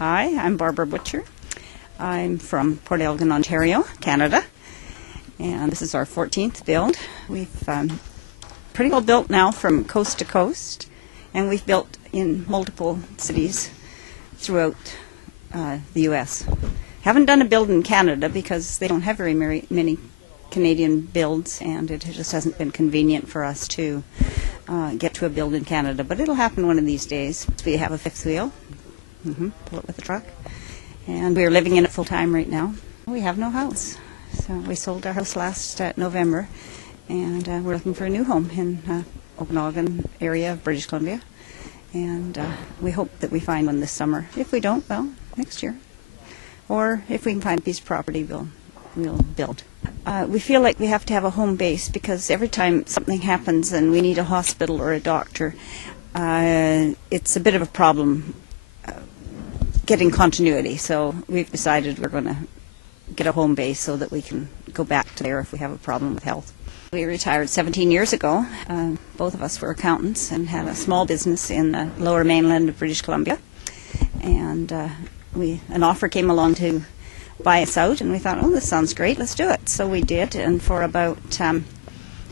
Hi, I'm Barbara Butcher. I'm from Port Elgin, Ontario, Canada, and this is our 14th build. We've pretty well built now from coast to coast, and we've built in multiple cities throughout the U.S. Haven't done a build in Canada because they don't have very many Canadian builds, and it just hasn't been convenient for us to get to a build in Canada, but it'll happen one of these days. We have a fifth wheel. Pull it with a truck. And we're living in it full time right now. We have no house. So we sold our house last November, and we're looking for a new home in Okanagan area of British Columbia. And we hope that we find one this summer. If we don't, well, next year. Or if we can find a piece of property, we'll build. We feel like we have to have a home base because every time something happens and we need a hospital or a doctor, it's a bit of a problem getting continuity. So we've decided we're going to get a home base so that we can go back to there if we have a problem with health. We retired 17 years ago. Both of us were accountants and had a small business in the lower mainland of British Columbia. And an offer came along to buy us out, and we thought, oh, this sounds great, let's do it. So we did, and for about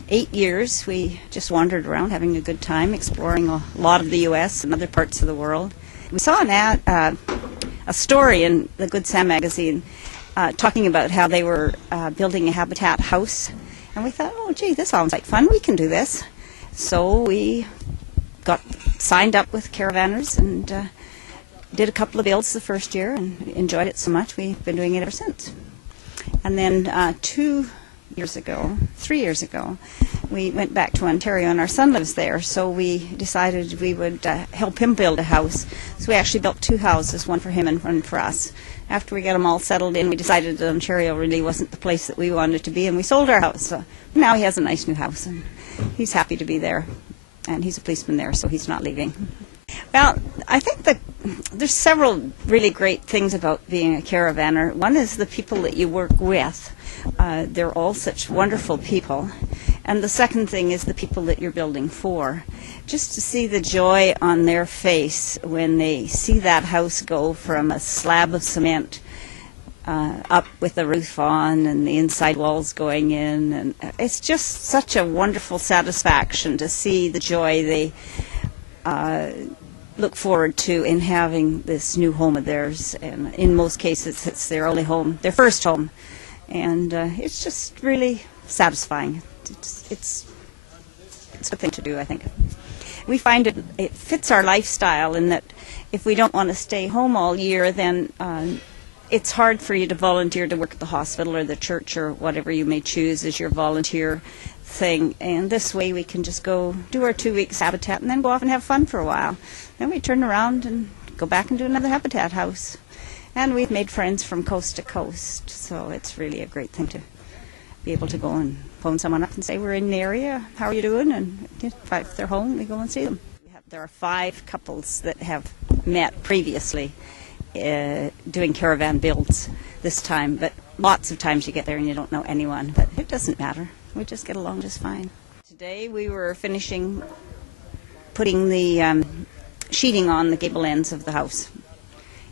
8 years we just wandered around having a good time, exploring a lot of the U.S. and other parts of the world. We saw an ad, a story in the Good Sam magazine talking about how they were building a habitat house, and we thought, oh gee, this sounds like fun, we can do this. So we got signed up with caravanners and did a couple of builds the first year and enjoyed it so much we've been doing it ever since. And then 3 years ago, we went back to Ontario, and our son lives there, so we decided we would help him build a house. So we actually built 2 houses, one for him and one for us. After we got them all settled in, we decided that Ontario really wasn't the place that we wanted to be, and we sold our house. So now he has a nice new house, and he's happy to be there, and he's a policeman there, so he's not leaving. Well, I think that there's several really great things about being a caravanner. One is the people that you work with. They're all such wonderful people. And the second thing is the people that you're building for. Just to see the joy on their face when they see that house go from a slab of cement up with the roof on and the inside walls going in. And it's just such a wonderful satisfaction to see the joy they look forward to in having this new home of theirs, and in most cases it's their only home, their first home, and it's just really satisfying. It's a thing to do, I think. We find it fits our lifestyle in that if we don't want to stay home all year, then it's hard for you to volunteer to work at the hospital or the church or whatever you may choose as your volunteer thing, and this way we can just go do our 2 weeks habitat and then go off and have fun for a while. Then we turn around and go back and do another habitat house. And we've made friends from coast to coast, so it's really a great thing to be able to go and phone someone up and say, we're in the area, how are you doing? And if they're home, we go and see them. There are 5 couples that have met previously doing caravan builds this time, but lots of times you get there and you don't know anyone, but it doesn't matter. We just get along just fine. Today we were finishing putting the sheeting on the gable ends of the house.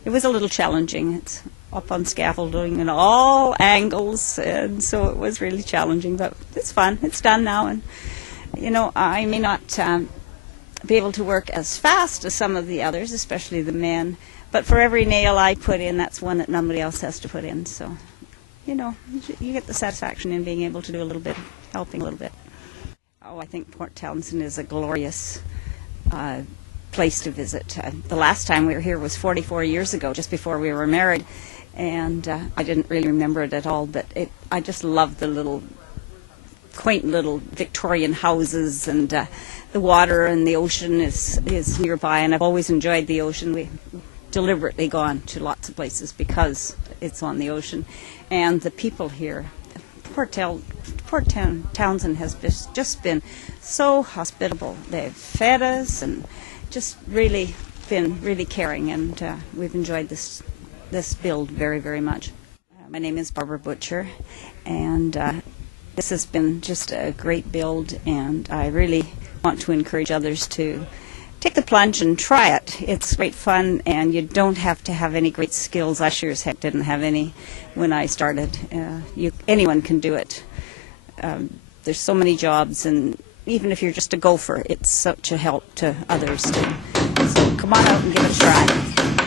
It was a little challenging. It's up on scaffolding in all angles, and so it was really challenging, but it's fun. It's done now, and you know, I may not be able to work as fast as some of the others, especially the men, but for every nail I put in, that's one that nobody else has to put in, so you know, you get the satisfaction in being able to do a little bit, helping a little bit. Oh, I think Port Townsend is a glorious place to visit. The last time we were here was 44 years ago, just before we were married, and I didn't really remember it at all, but I just love the quaint little Victorian houses, and the water and the ocean is nearby, and I've always enjoyed the ocean. We've deliberately gone to lots of places because it's on the ocean, and the people here. Port Townsend has just been so hospitable. They've fed us and just really been really caring, and we've enjoyed this build very, very much. My name is Barbara Butcher, and this has been just a great build, and I really want to encourage others to take the plunge and try it. It's great fun, and you don't have to have any great skills. I sure as heck didn't have any when I started. Anyone can do it. There's so many jobs, and even if you're just a gopher, it's such a help to others too. So come on out and give it a try.